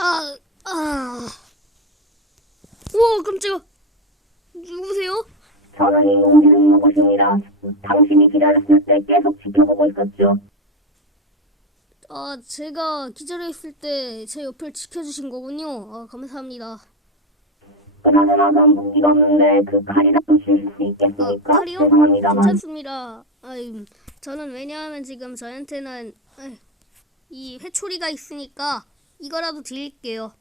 아, 아. 우와, 깜짝이야. 누구세요? 저는 인공지능 로봇입니다. 당신이 기다렸을 때 계속 지켜보고 있었죠. 아, 제가 기절해 있을 때 제 옆을 지켜주신 거군요. 아, 감사합니다. 그나저나 난 무기가 없는데 그 칼이라도 주실 수 아, 있겠습니까? 칼이요? 죄송합니다만. 괜찮습니다. 아이, 저는 왜냐하면 지금 저한테는 아이, 이 회초리가 있으니까 이거라도 드릴게요.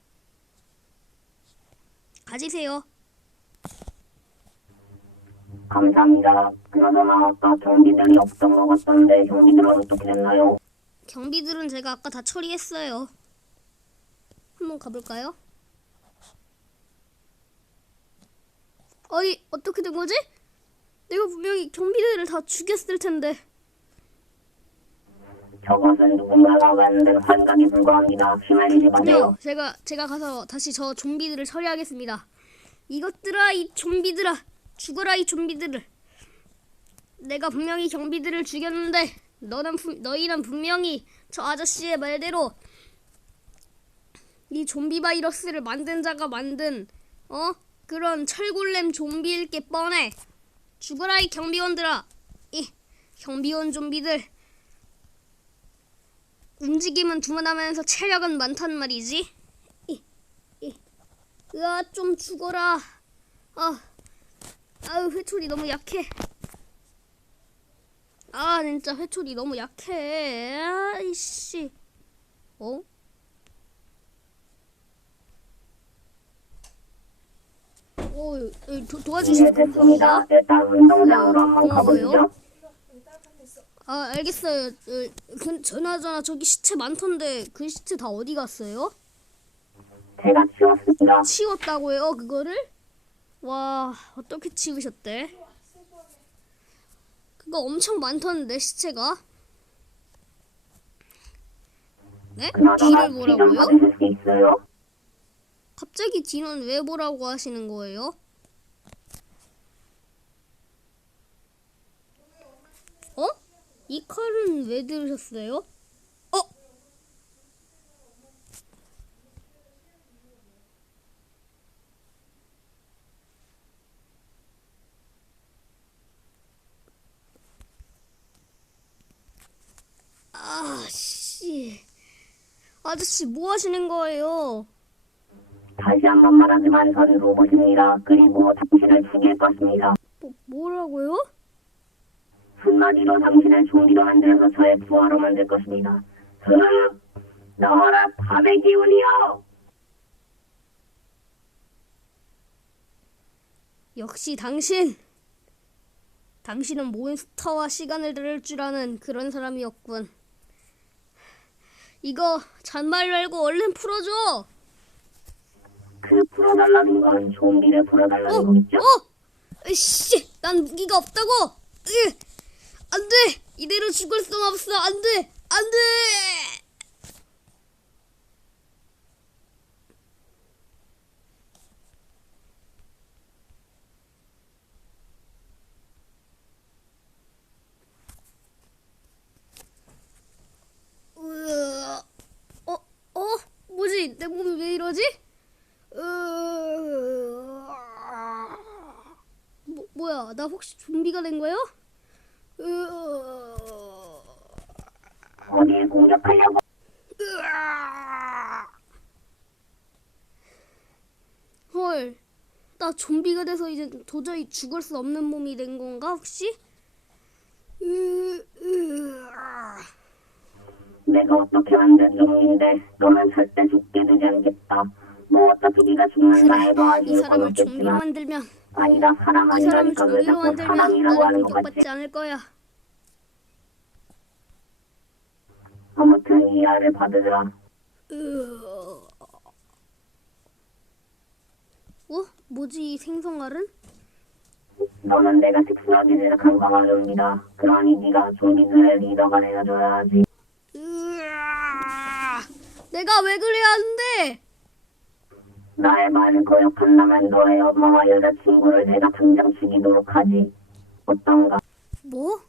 가지세요. 감사합니다. 그나저나 아까 경비들이 없던 것 같던데 경비들은 어떻게 됐나요? 경비들은 제가 아까 다 처리했어요. 한번 가볼까요? 아니, 어떻게 된 거지? 내가 분명히 경비들을 다 죽였을 텐데. 저것은 누군가가 만든 환각에 불과합니다. 휘말리지 마세요. 아니요, 제가 제가 가서 다시 저 좀비들을 처리하겠습니다. 이것들아, 이 좀비들아, 죽어라 이 좀비들을. 내가 분명히 경비들을 죽였는데 너는 분- 너희는 분명히 저 아저씨의 말대로 이 좀비 바이러스를 만든 자가 만든 어 그런 철골렘 좀비일 게 뻔해. 죽어라 이 경비원들아, 이 경비원 좀비들. 움직임은 두만하면서 체력은 많단 말이지. 으아 좀 죽어라. 아, 아유 회초리 너무 약해. 아 진짜 회초리 너무 약해. 아이씨. 어? 어, 어, 도, 도와주실 네. 일단 운동장으로 한번 어, 가보시죠. 아 알겠어요. 어, 그, 저나저나 저기 시체 많던데 그 시체 다 어디 갔어요? 제가 치웠습니다. 치웠다고요 그거를? 와 어떻게 치우셨대? 그거 엄청 많던데 시체가? 네? 뒤를 보라고요? 갑자기 뒤는 왜 보라고 하시는 거예요? 어? 이 칼은 왜 들으셨어요? 어? 아씨 아저씨 뭐 하시는 거예요? 다시 한 번 말하지만 저는 로봇입니다. 그리고 당신을 죽일 것입니다. 뭐, 뭐라고요? 한마디로 당신을 좀비로 만들어서 저의 부하로 만들 것입니다. 흐! 나와라 밤의 기운이여! 역시 당신! 당신은 몬스터와 시간을 들을 줄 아는 그런 사람이었군. 이거 잔말 말고 얼른 풀어줘! 그 풀어달라는 건 좀비를 풀어달라는 어? 거겠죠? 어? 으씨! 난 무기가 없다고! 으! 안 돼! 이대로 죽을 수 없어! 안 돼! 안 돼! 으아. 어? 어? 뭐지? 내 몸이 왜 이러지? 뭐, 뭐야? 나 혹시 좀비가 된? 으아. 어디에 공격하려고? 헐. 나 좀비가 돼서 이제 도저히 죽을 수 없는 몸이 된 건가 혹시? 내가 어떻게 만든 좀비인데 너는 절대 죽게 되지 않겠다. 뭐 어차피 네가 죽는다 해도 이 아직 사람을 없겠지만 만들면 아니다 사람 이 사람을 아니라니까 왜 좀비로 자꾸 만들면 사람이라고 나를 하는 것 같지? 공격받지 않을 거야. 아무튼 이해를 받으라. 으아. 어? 뭐지 이 생성알은? 너는 내가 특수하게 제작한 강화료입니다. 그러니 네가 좀비들의 리더가 되어줘야지. 으아. 내가 왜 그래야 하는데? 나의 말을 거역한다면 너의 엄마와 여자친구를 내가 당장 죽이도록 하지. 어떤가? 뭐?